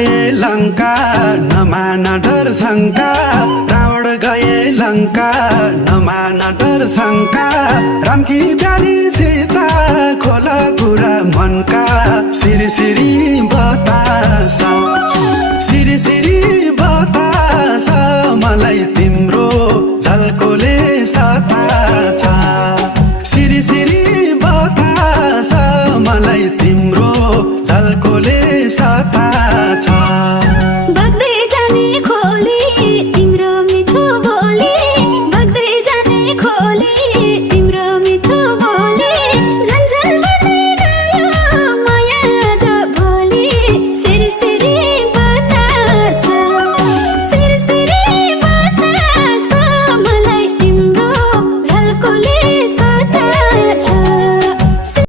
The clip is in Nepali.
गए लंका नमाना डर शंका रावण गए लंका नमाना डर शंका राम की प्यारी सीता खोला कुरा मन का श्री श्री